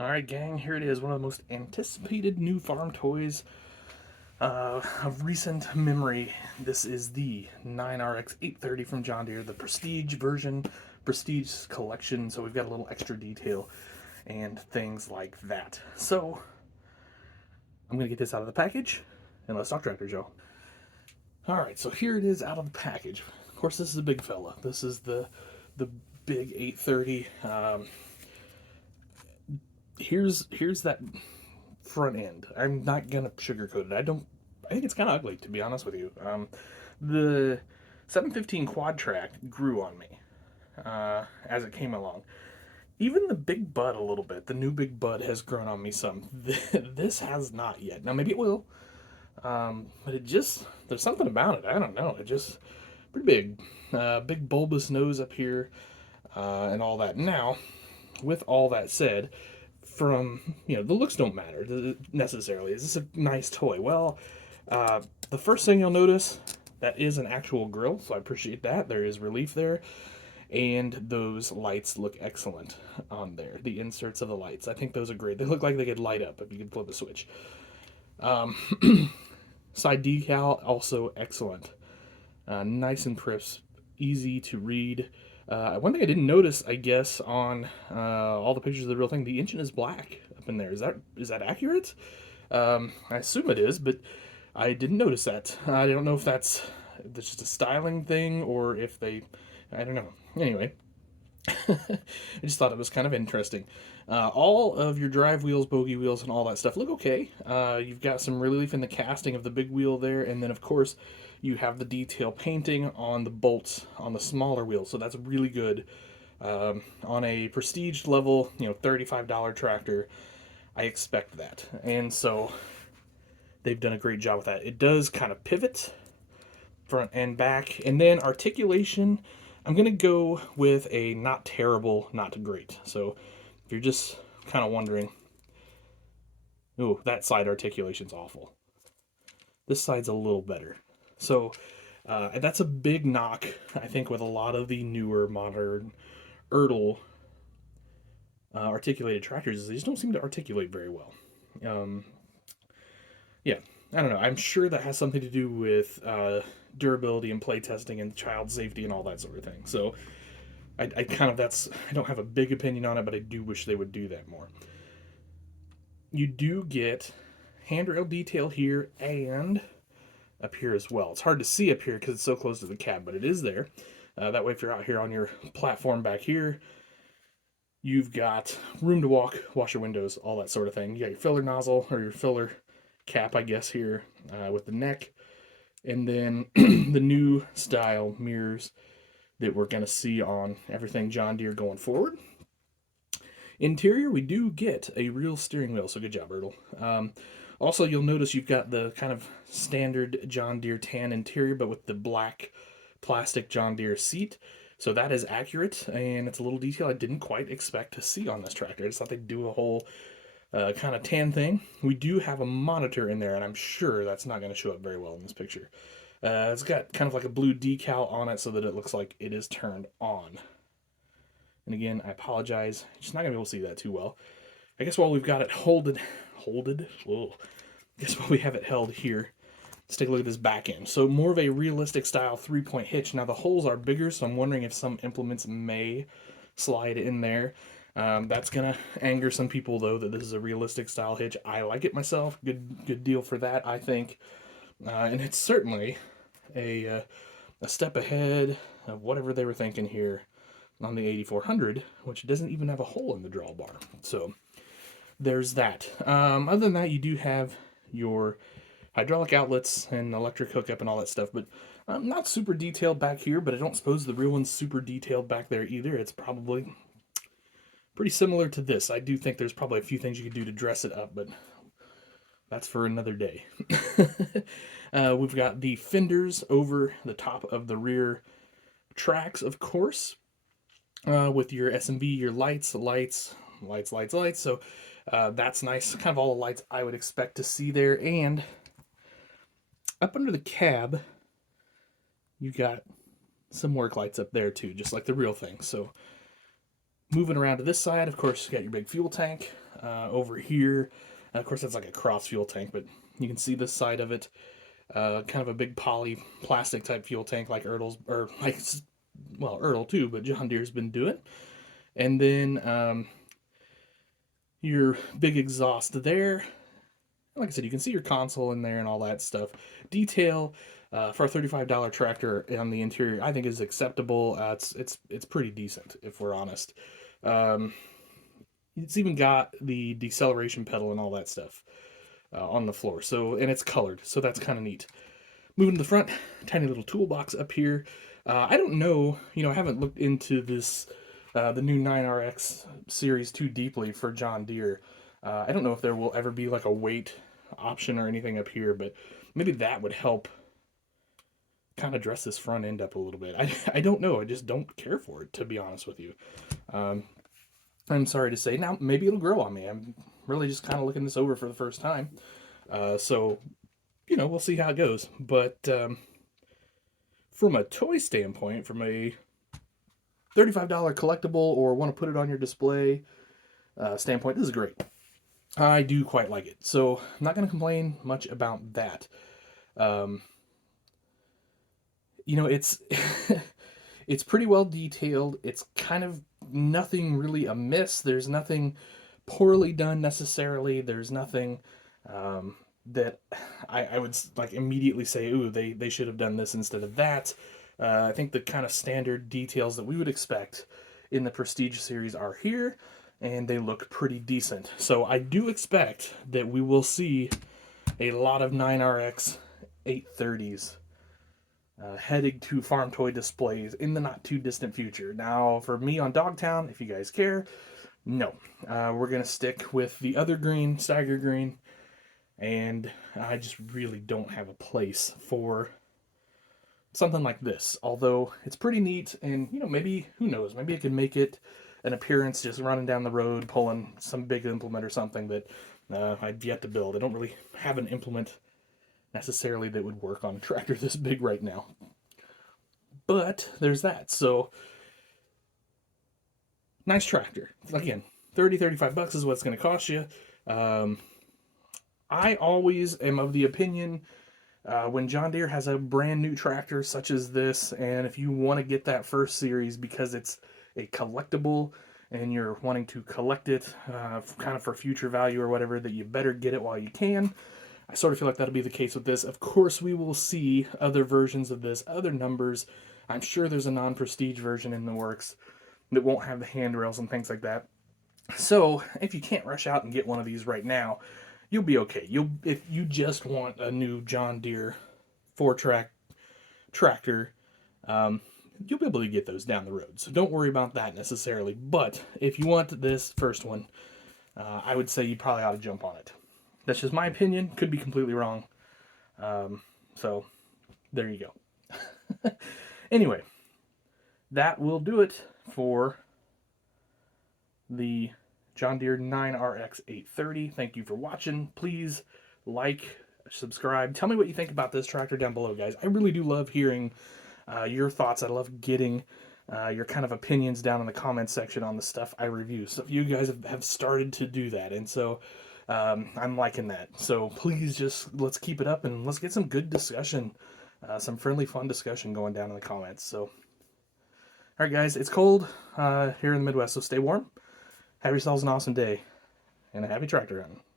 Alright, gang, here it is. One of the most anticipated new farm toys of recent memory. This is the 9rx830 from John Deere, the Prestige version, Prestige collection. So we've got a little extra detail and things like that. So I'm going to get this out of the package and let's talk tractor, Joe. Alright, so here it is out of the package. Of course, this is a big fella. This is the big 830. Here's that front end. I'm not gonna sugarcoat it. I think it's kind of ugly, to be honest with you. The 715 quad track grew on me as it came along. Even the big bud a little bit. The new big bud has grown on me some. This has not yet. Now maybe it will, but it just there's something about it. I don't know. It just pretty big, big bulbous nose up here, and all that. Now, with all that said, from the looks don't matter necessarily. Is this a nice toy? Well, the first thing you'll notice, that is an actual grill, so I appreciate that. There is relief there, and those lights look excellent on there. The inserts of the lights, I think those are great. They look like they could light up if you could flip a switch. Side decal also excellent, nice and crisp, easy to read. One thing I didn't notice, I guess, on all the pictures of the real thing, the engine is black up in there. Is that accurate? I assume it is, but I didn't notice that. I don't know if that's just a styling thing or if they, I don't know. Anyway, I just thought it was kind of interesting. All of your drive wheels, bogey wheels, and all that stuff look okay. You've got some relief in the casting of the big wheel there, and then of course you have the detail painting on the bolts on the smaller wheels, so that's really good. On a prestige level, $35 tractor, I expect that, and so they've done a great job with that. It does kind of pivot front and back, and then articulation. I'm gonna go with a not terrible, not great. So if you're just kind of wondering, ooh, that side articulation's awful. This side's a little better. So that's a big knock, I think, with a lot of the newer modern Ertl articulated tractors is they just don't seem to articulate very well. Um, yeah, I don't know. I'm sure that has something to do with durability and play testing and child safety and all that sort of thing. So I kind of I don't have a big opinion on it, but I do wish they would do that more. You do get handrail detail here and up here as well. It's hard to see up here because it's so close to the cab, but it is there. That way, if you're out here on your platform back here, you've got room to walk, wash your windows, all that sort of thing. You got your filler nozzle or your filler cap, I guess, here with the neck. And then the new style mirrors that we're going to see on everything John Deere going forward. Interior, we do get a real steering wheel, so good job, Ertl. Also, you'll notice you've got the kind of standard John Deere tan interior, but with the black plastic John Deere seat. So that is accurate, and it's a little detail I didn't quite expect to see on this tractor. I just thought they'd do a whole kind of tan thing. We do have a monitor in there, and I'm sure that's not going to show up very well in this picture. It's got kind of like a blue decal on it so that it looks like it is turned on. And again, I apologize. Just not going to be able to see that too well. I guess while we've got it holded, whoa. I guess while we have it held here, let's take a look at this back end. So more of a realistic style 3-point hitch. Now the holes are bigger, so I'm wondering if some implements may slide in there. That's gonna anger some people though that this is a realistic style hitch. I like it myself. Good deal for that, I think. And it's certainly a step ahead of whatever they were thinking here on the 8400, which doesn't even have a hole in the drawbar. So there's that. Other than that, you do have your hydraulic outlets and electric hookup and all that stuff, but not super detailed back here, but I don't suppose the real one's super detailed back there either. It's probably pretty similar to this. I do think there's probably a few things you could do to dress it up, but that's for another day. We've got the fenders over the top of the rear tracks, of course, with your S&B, your lights. So that's nice. Kind of all the lights I would expect to see there. And up under the cab, you got some work lights up there too, just like the real thing. So moving around to this side, of course, you got your big fuel tank. over here. Of course, that's like a cross fuel tank, but you can see this side of it. Kind of a big poly plastic type fuel tank like Ertl's, or like, well, Ertl too, but John Deere's been doing. And then your big exhaust there. Like I said, you can see your console in there and all that stuff. Detail for a $35 tractor on the interior, I think is acceptable. It's pretty decent, if we're honest. Um, it's even got the deceleration pedal and all that stuff on the floor. So, and it's colored, so that's kind of neat. Moving to the front, tiny little toolbox up here. I don't know, I haven't looked into this, the new 9RX series too deeply for John Deere. I don't know if there will ever be like a weight option or anything up here, but maybe that would help kind of dress this front end up a little bit. I don't know. I just don't care for it, to be honest with you. I'm sorry to say. Now, maybe it'll grow on me. I'm really just kind of looking this over for the first time. So, we'll see how it goes. But from a toy standpoint, from a $35 collectible or want to put it on your display standpoint, this is great. I do quite like it. So I'm not going to complain much about that. It's it's pretty well detailed. It's kind of nothing really amiss. There's nothing poorly done necessarily. There's nothing that I would like immediately say, ooh, they should have done this instead of that. I think the kind of standard details that we would expect in the Prestige series are here, and they look pretty decent. So I do expect that we will see a lot of 9RX 830s heading to farm toy displays in the not too distant future. Now, for me on Dogtown, if you guys care, no. We're going to stick with the other green, Steiger green, and I just really don't have a place for something like this. Although it's pretty neat, and maybe, who knows, maybe I could make it an appearance just running down the road, pulling some big implement or something that I've yet to build. I don't really have an implement necessarily that would work on a tractor this big right now. But there's that. So nice tractor. Again, 35 bucks is what it's going to cost you. I always am of the opinion when John Deere has a brand new tractor such as this, and if you want to get that first series because it's a collectible and you're wanting to collect it kind of for future value or whatever, that you better get it while you can. I sort of feel like that'll be the case with this. Of course, we will see other versions of this, other numbers. I'm sure there's a non-prestige version in the works that won't have the handrails and things like that. So, if you can't rush out and get one of these right now, you'll be okay. If you just want a new John Deere 4-track tractor, you'll be able to get those down the road. So don't worry about that necessarily. But if you want this first one, I would say you probably ought to jump on it. That's just my opinion. Could be completely wrong. So there you go. Anyway, that will do it for the John Deere 9RX830. Thank you for watching. Please like, subscribe. Tell me what you think about this tractor down below, guys. I really do love hearing your thoughts. I love getting your kind of opinions down in the comments section on the stuff I review. So you guys have started to do that, and so I'm liking that. So please let's keep it up and let's get some good discussion, some friendly, fun discussion going down in the comments. So, all right, guys, it's cold here in the Midwest, so stay warm. Have yourselves an awesome day and a happy tractor hunting.